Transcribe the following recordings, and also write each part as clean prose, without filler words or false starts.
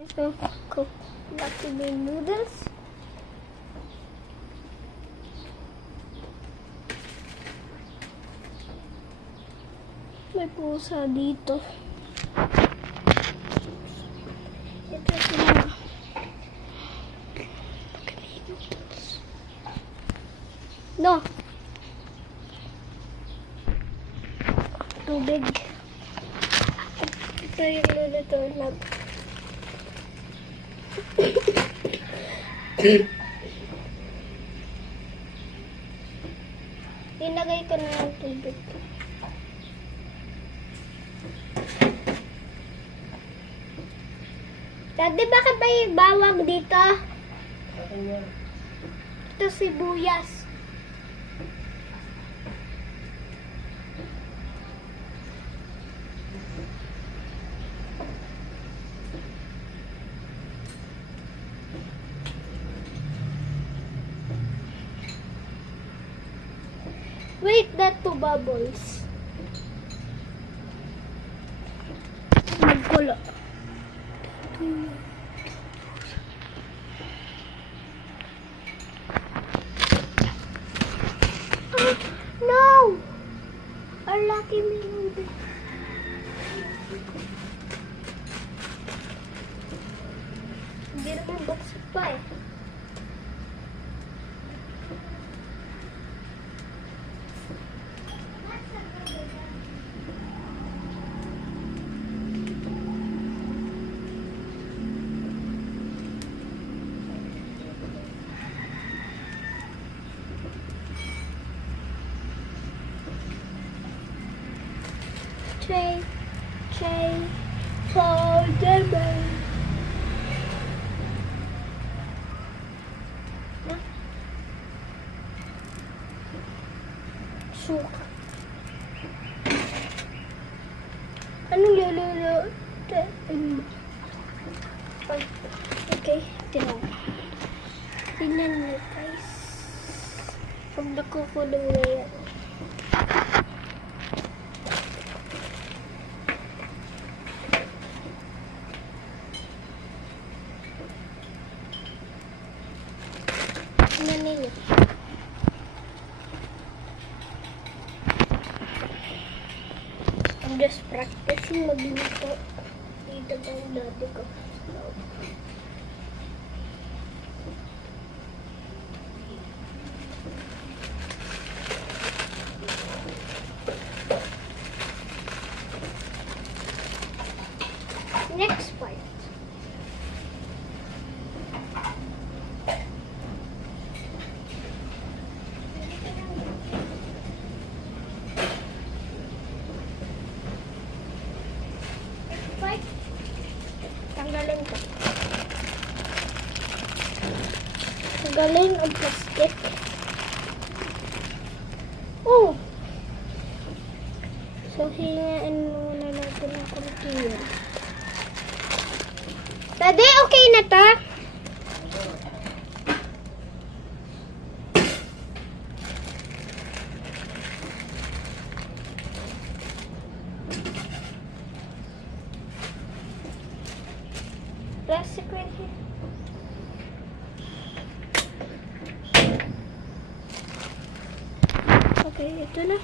So, cook Lucky Bean noodles. May pusa dito. Ito sila. Lucky Bean noodles. No. Tubig. Ito yung luto lang. Ilagay ko na yung tubig. Daddy, bakit may bawang dito? Ito sibuyas. Wait that to bubbles. Magkulo. No! Our Lucky Bean noodles. Hindi naman buksan pa eh. Tray for the rain. Suka. Anong luluto? Okay, tingnan. Tingnan mo guys. Pag nakukulong na yan. Tingnan niyo. I'm just practicing magluto. Dito ba yung dati ko? Next part. Tanggalin ko. Tanggalin ang plastic. Oh! So, hingaan muna natin ang konti. Daddy, okay na ta? Plastic right here. Okay, ito na.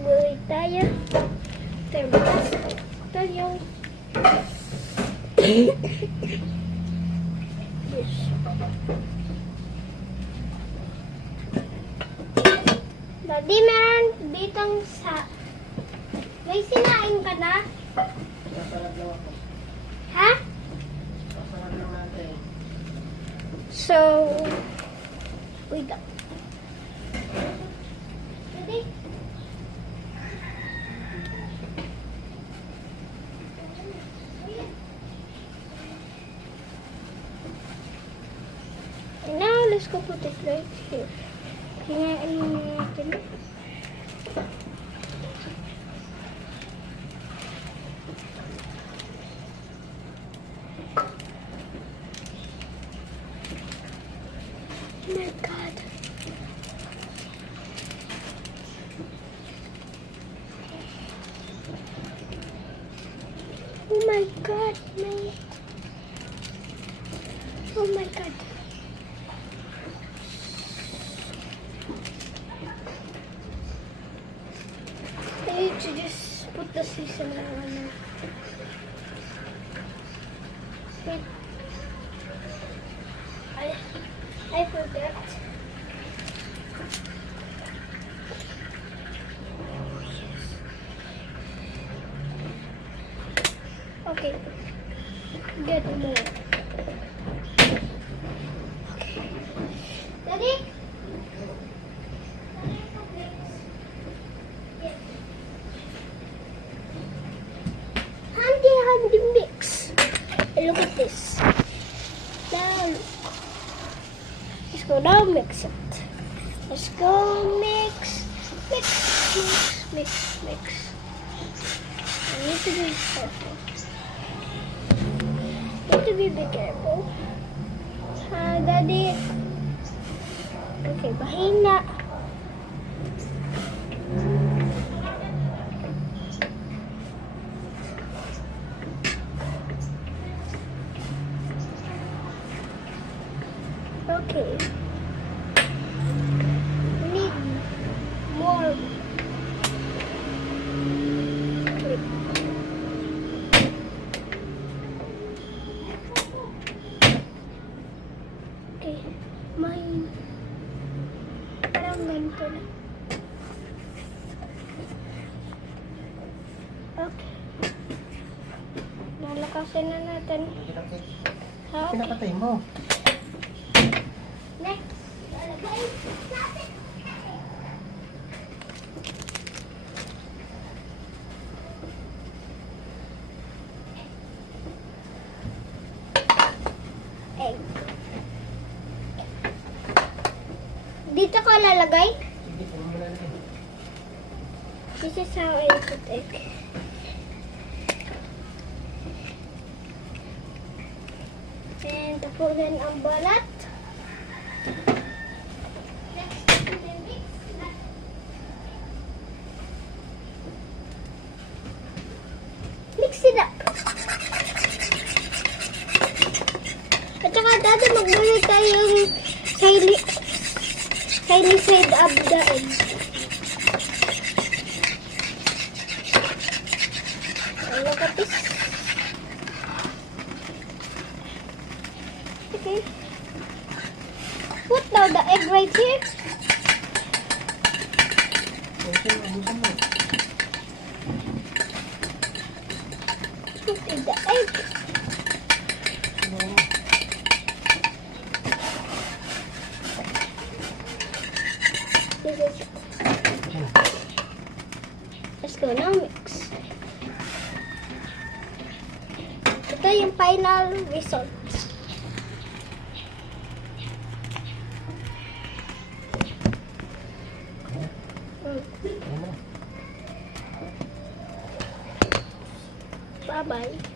Buhay tayo. Termas. Ito yung yes. Daddy, meron ditong sa may sinain ka na? Sasarap lang ako. Ha? Sasarap lang natin. So, wait up. Ready? And now, let's go put it right here. Hingaan muna natin. Oh my God. God, my. Oh my God. I need to just put the seasoning on it. Wait. I forgot. Okay. Get more. Okay. Daddy? Yes. Handy mix. Look at this. Now look. Let's go now mix it. Let's go mix. I need to be careful. Need to be careful. Daddy. Okay, bahina. Okay. We need more. Okay. Mine. Parang ganito na. Okay. Nalakasin na natin. Okay. Pinapatay mo. Next. Lalagay natin. Egg. Dito ko lalagay? Sige, ano mo lalagay? This is how I put egg. And tapusin ang balat. Next, mix that. Mix it up. At saka dati magbili tayong shiny side of the egg. And look at this. Okay. Put now the egg right here. Okay, abusan mo. Put in the egg. Ano? This is. Let's go now mix. Ito yung final result. Ano? Bye-bye.